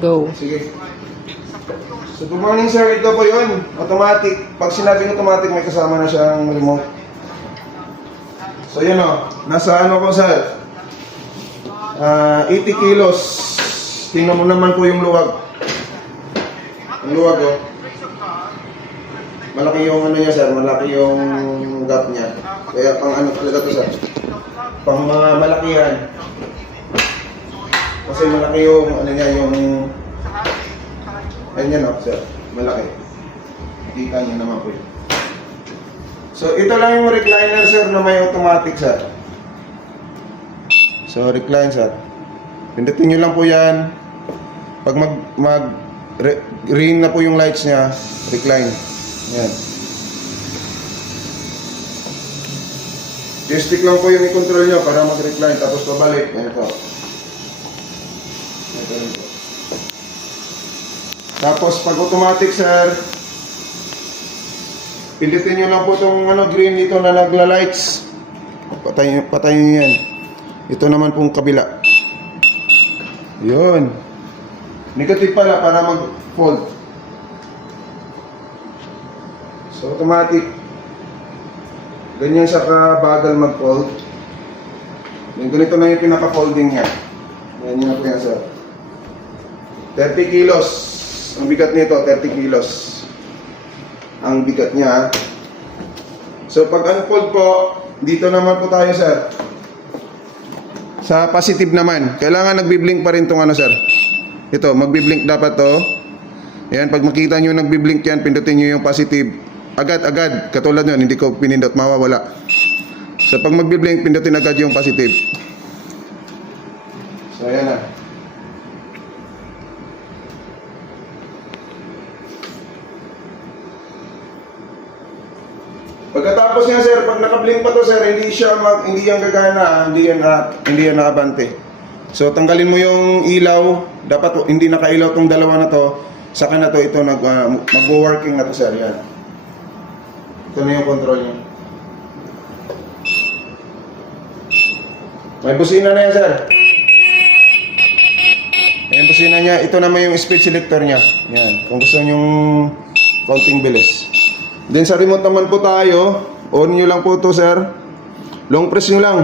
Go. Sige. So, good morning sir. Ito po yun. Automatic. Pag sinabing automatic, may kasama na siyang remote. So, yun o. Nasa ano ko sir? 80 kilos. Tingnan mo naman po yung luwag. Yung luwag o. Malaki yung ano niya sir. Malaki yung gap niya. Kaya pang ano talaga to sir. Pang mga malakihan. Kasi malaki yung ano niya yung ganyan o sir. Malaki. Kita niyo naman po yun. So ito lang yung recliner sir na may automatic sir. So recline sir. Pindutin nyo lang po yan. Pag green na po yung lights niya, recline. Yan. Joystick lang po yung i-control nyo para mag-recline. Tapos pabalik. Yan ito. Ito rin po. Tapos pag automatic sir, pindutin nyo lang po itong green dito na nagla-lights. Patayin nyo yan. Ito naman pong kabila. Yun. Negative pala para mag-fold. So automatic. Ganyan siya kabagal mag-fold. Ganito na yung pinaka-folding niya. Ganyan na po yan sir. 30 kilos. Ang bigat nito, 30 kilos. Ang bigat niya. So pag unfold po, dito naman po tayo sir. Sa positive naman, kailangan nagbi-blink pa rin tong ano sir. Ito, magbi-blink dapat to. Yan, pag makita nyo nagbi-blink yan, pindutin nyo yung positive. Agad-agad, katulad nyo, hindi ko pinindot, mawawala. So pag magbi-blink, pindutin agad yung positive. So ayan na. Pagkatapos niya sir, pag naka-blink pa to sir, hindi yan gagana, hindi yan nakabante. So tanggalin mo yung ilaw, dapat hindi nakailaw tong dalawa na to. Saka na to ito mag-working na to sir, yan. Ito na yung control niya. May busina na yan sir. Ayan busina niya, ito naman yung speed selector niya. Yan, kung gusto nyong counting bilis. Then sa remote naman po tayo, on nyo lang po to sir. Long press nyo lang.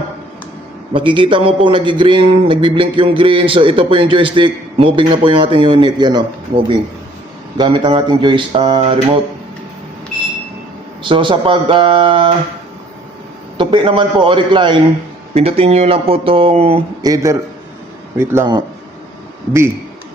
Makikita mo po nag-green, nagbi-blink yung green. So ito po yung joystick, moving na po yung ating unit. Yan o, moving. Gamit ang ating remote. So sa pag tupi naman po o recline, pindutin nyo lang po tong either, wait lang, B.